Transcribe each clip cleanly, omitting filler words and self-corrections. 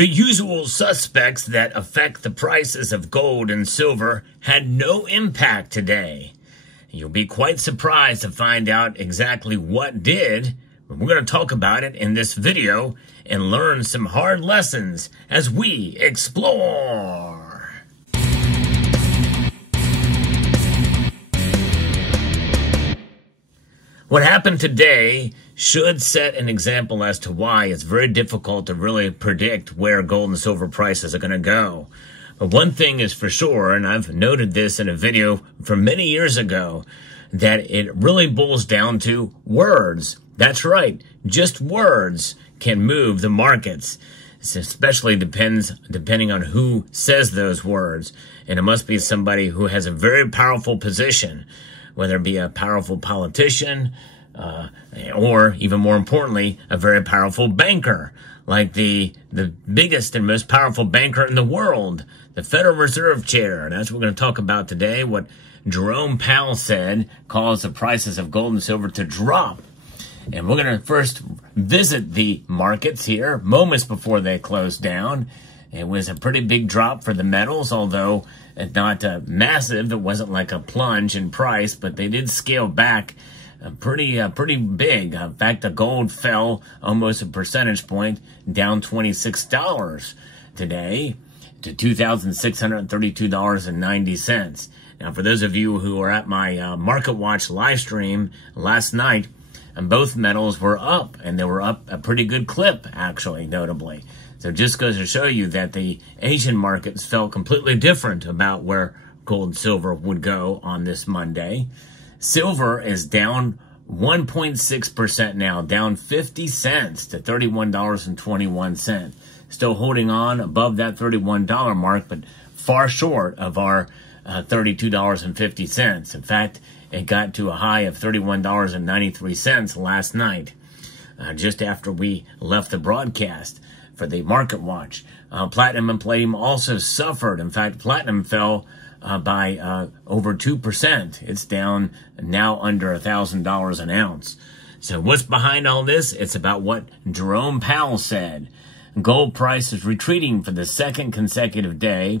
The usual suspects that affect the prices of gold and silver had no impact today. You'll be quite surprised to find out exactly what did. We're going to talk about it in this video and learn some hard lessons as we explore. What happened today should set an example as to why it's very difficult to really predict where gold and silver prices are going to go. But one thing is for sure, and I've noted this in a video from many years ago, that it really boils down to words. That's right, just words can move the markets. It especially depending on who says those words. And it must be somebody who has a very powerful position, whether it be a powerful politician, or even more importantly, a very powerful banker, like the biggest and most powerful banker in the world, the Federal Reserve Chair. And that's what we're going to talk about today. What Jerome Powell said caused the prices of gold and silver to drop. And we're going to first visit the markets here moments before they closed down. It was a pretty big drop for the metals, although not massive. It wasn't like a plunge in price, but they did scale back pretty big. In fact, the gold fell almost a percentage point, down $26 today to $2,632.90. Now, for those of you who are at my Market Watch live stream last night, both metals were up, and they were up a pretty good clip, actually, notably. So it just goes to show you that the Asian markets felt completely different about where gold and silver would go on this Monday. Silver is down 1.6% now, down 50 cents to $31.21. Still holding on above that $31 mark, but far short of our $32.50. In fact, it got to a high of $31.93 last night, just after we left the broadcast for the Market Watch. Platinum and palladium also suffered. In fact, platinum fell by over 2%. It's down now under $1,000 an ounce. So what's behind all this? It's about what Jerome Powell said. Gold price is retreating for the second consecutive day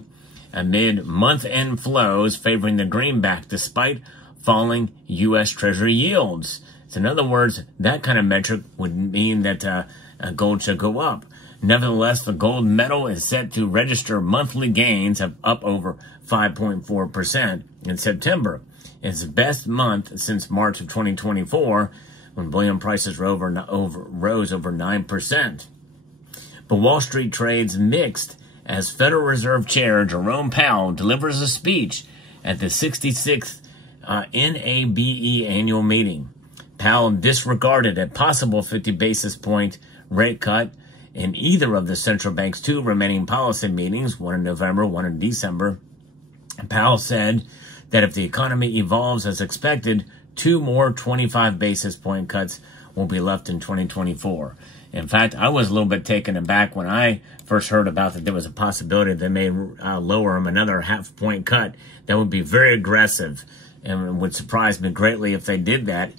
amid month-end flows favoring the greenback despite falling U.S. Treasury yields. So in other words, that kind of metric would mean that gold should go up. Nevertheless, the gold metal is set to register monthly gains of up over 5.4% in September. It's the best month since March of 2024, when bullion prices rose over 9%. But Wall Street trades mixed as Federal Reserve Chair Jerome Powell delivers a speech at the 66th NABE annual meeting. Powell disregarded a possible 50 basis point rate cut in either of the central bank's two remaining policy meetings, one in November, one in December. Powell said that if the economy evolves as expected, two more 25 basis point cuts will be left in 2024. In fact, I was a little bit taken aback when I first heard about that there was a possibility they may lower them another half-point cut. That would be very aggressive and would surprise me greatly if they did that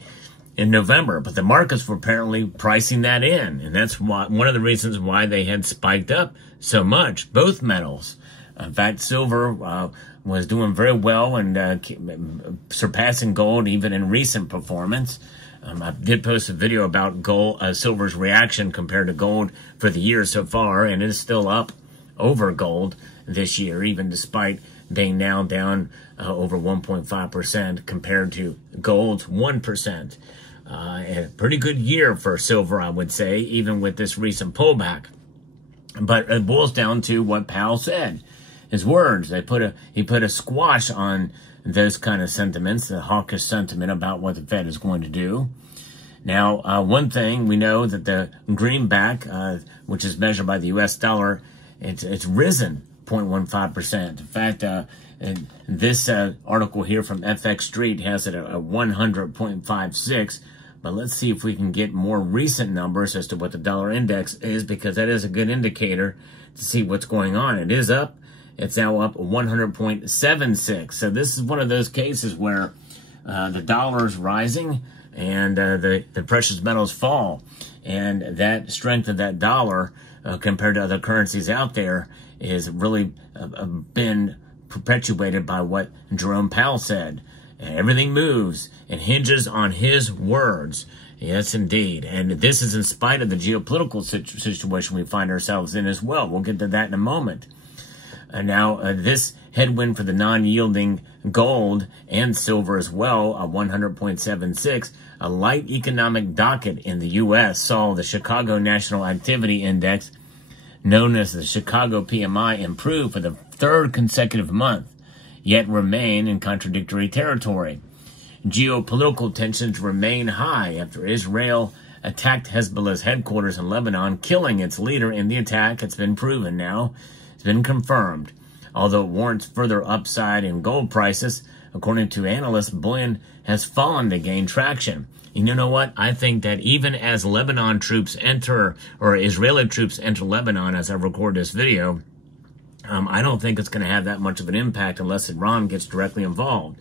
in November. But the markets were apparently pricing that in, and that's one of the reasons why they had spiked up so much, both metals. In fact, silver was doing very well and surpassing gold even in recent performance. I did post a video about silver's reaction compared to gold for the year so far, and it is still up over gold this year, even despite being now down over 1.5% compared to gold's 1%. A pretty good year for silver, I would say, even with this recent pullback. But it boils down to what Powell said. His words, he put a squash on those kind of sentiments, the hawkish sentiment about what the Fed is going to do. Now, one thing we know that the greenback, which is measured by the U.S. dollar, it's risen 0.15%. In fact, this article here from FX Street has it at 100.56. But let's see if we can get more recent numbers as to what the dollar index is, because that is a good indicator to see what's going on. It is up. It's now up 100.76. So this is one of those cases where the dollar is rising and the precious metals fall. And that strength of that dollar compared to other currencies out there is really been perpetuated by what Jerome Powell said. Everything moves and hinges on his words. Yes, indeed. And this is in spite of the geopolitical situation we find ourselves in as well. We'll get to that in a moment. Now, this headwind for the non-yielding gold and silver as well, 100.76, a light economic docket in the U.S. saw the Chicago National Activity Index, known as the Chicago PMI, improve for the third consecutive month, yet remain in contradictory territory. Geopolitical tensions remain high after Israel attacked Hezbollah's headquarters in Lebanon, killing its leader in the attack. It's been proven now. It's been confirmed. Although it warrants further upside in gold prices, according to analysts, bullion has fallen to gain traction. And you know what? I think that even as Lebanon troops enter, or Israeli troops enter Lebanon as I record this video, I don't think it's going to have that much of an impact unless Iran gets directly involved.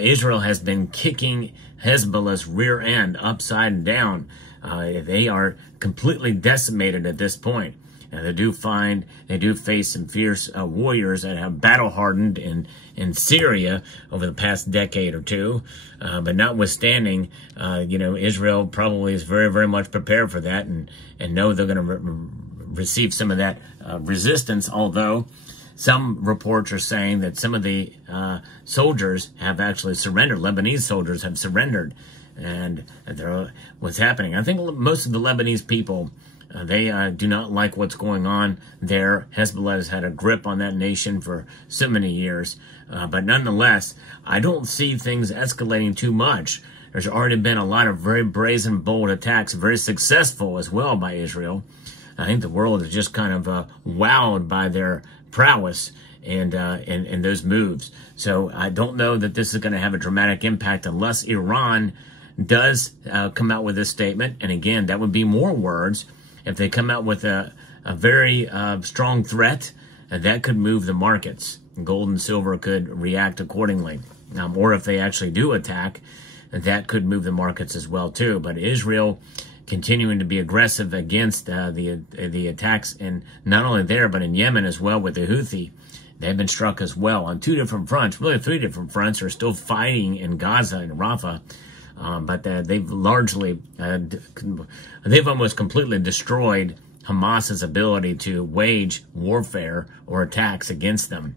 Israel has been kicking Hezbollah's rear end upside down. They are completely decimated at this point. They do face some fierce warriors that have battle hardened in Syria over the past decade or two. But notwithstanding, Israel probably is very, very much prepared for that and know they're going to receive some of that resistance, although some reports are saying that some of the soldiers have actually surrendered. Lebanese soldiers have surrendered. And what's happening? I think most of the Lebanese people, they do not like what's going on there. Hezbollah has had a grip on that nation for so many years. But nonetheless, I don't see things escalating too much. There's already been a lot of very brazen, bold attacks, very successful as well by Israel. I think the world is just kind of wowed by their prowess and those moves. So I don't know that this is going to have a dramatic impact unless Iran does come out with this statement. And again, that would be more words. If they come out with a very strong threat, that could move the markets. Gold and silver could react accordingly. Or if they actually do attack, that could move the markets as well too. But Israel continuing to be aggressive against the attacks, and not only there, but in Yemen as well with the Houthi. They've been struck as well on two different fronts, really three different fronts. They're still fighting in Gaza and Rafah. But they've largely, they've almost completely destroyed Hamas's ability to wage warfare or attacks against them.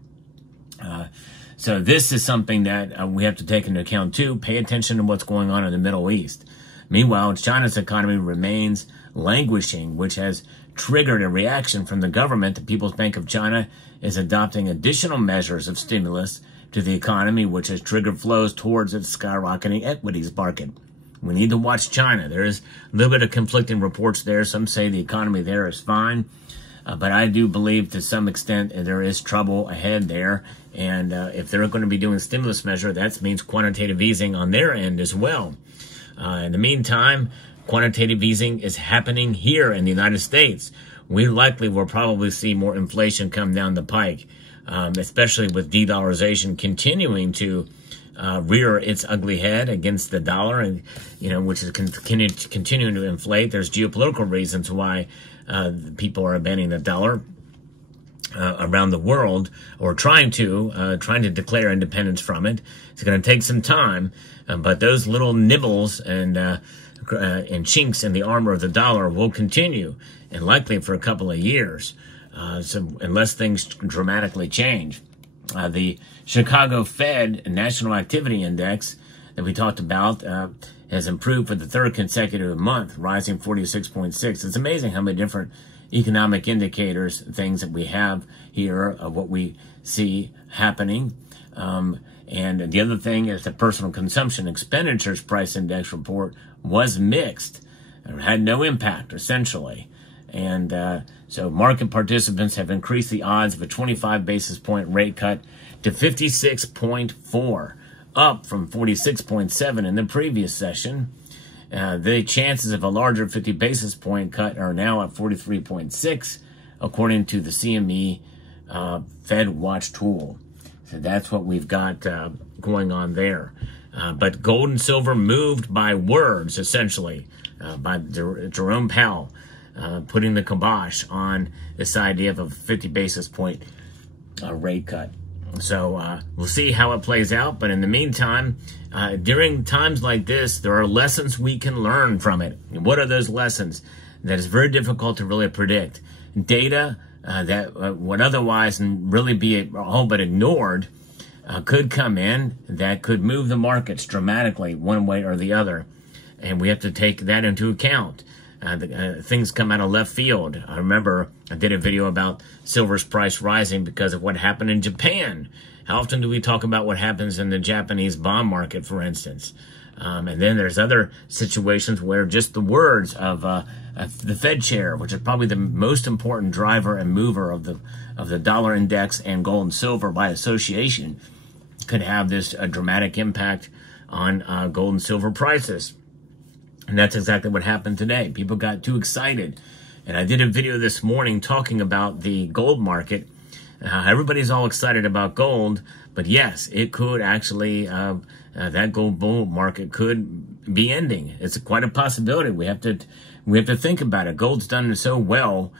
So this is something that we have to take into account too. Pay attention to what's going on in the Middle East. Meanwhile, China's economy remains languishing, which has triggered a reaction from the government. The People's Bank of China is adopting additional measures of stimulus to the economy, which has triggered flows towards its skyrocketing equities market. We need to watch China. There is a little bit of conflicting reports there. Some say the economy there is fine, but I do believe to some extent there is trouble ahead there. And if they're going to be doing a stimulus measure, that means quantitative easing on their end as well. In the meantime, quantitative easing is happening here in the United States. We likely will probably see more inflation come down the pike. Especially with de-dollarization continuing to rear its ugly head against the dollar, and which is continuing to inflate. There's geopolitical reasons why people are abandoning the dollar around the world, or trying to declare independence from it. It's going to take some time, but those little nibbles and chinks in the armor of the dollar will continue, and likely for a couple of years. So unless things dramatically change. The Chicago Fed National Activity Index that we talked about has improved for the third consecutive month, rising 46.6. It's amazing how many different economic indicators, things that we have here of what we see happening. And the other thing is the personal consumption expenditures price index report was mixed. It had no impact, essentially. And so market participants have increased the odds of a 25 basis point rate cut to 56.4, up from 46.7 in the previous session. The chances of a larger 50 basis point cut are now at 43.6, according to the CME Fed Watch tool. So that's what we've got going on there. But gold and silver moved by words, essentially, by Jerome Powell. putting the kibosh on this idea of a 50 basis point rate cut. So we'll see how it plays out. But in the meantime, during times like this, there are lessons we can learn from it. And what are those lessons? That is very difficult to really predict. Data that would otherwise really be all but ignored could come in that could move the markets dramatically one way or the other. And we have to take that into account. Things come out of left field. I remember I did a video about silver's price rising because of what happened in Japan. How often do we talk about what happens in the Japanese bond market, for instance? And then there's other situations where just the words of the Fed chair, which is probably the most important driver and mover of the dollar index and gold and silver by association, could have this dramatic impact on gold and silver prices. And that's exactly what happened today. People got too excited. And I did a video this morning talking about the gold market. Everybody's all excited about gold, but yes, it could actually, that gold bull market could be ending. It's quite a possibility. We have to think about it. Gold's done so well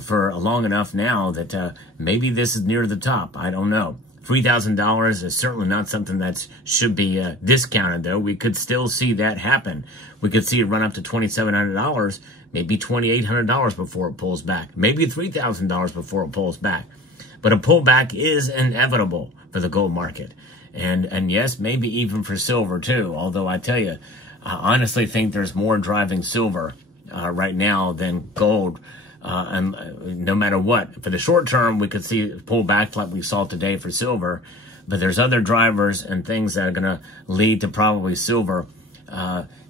for long enough now that maybe this is near the top. I don't know. $3,000 is certainly not something that should be discounted, though. We could still see that happen. We could see it run up to $2,700, maybe $2,800 before it pulls back, maybe $3,000 before it pulls back. But a pullback is inevitable for the gold market. And yes, maybe even for silver, too. Although I tell you, I honestly think there's more driving silver right now than gold. And no matter what, for the short term, we could see it pull back like we saw today for silver, but there's other drivers and things that are going to lead to probably silver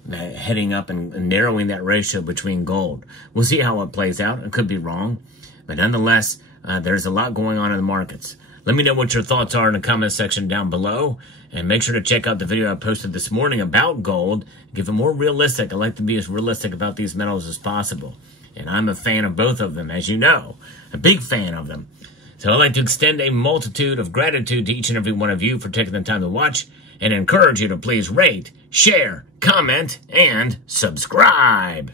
heading up and narrowing that ratio between gold. We'll see how it plays out. It could be wrong, but nonetheless, there's a lot going on in the markets. Let me know what your thoughts are in the comment section down below, and make sure to check out the video I posted this morning about gold. Give it more realistic. I like to be as realistic about these metals as possible. And I'm a fan of both of them, as you know, a big fan of them. So I'd like to extend a multitude of gratitude to each and every one of you for taking the time to watch, and encourage you to please rate, share, comment, and subscribe.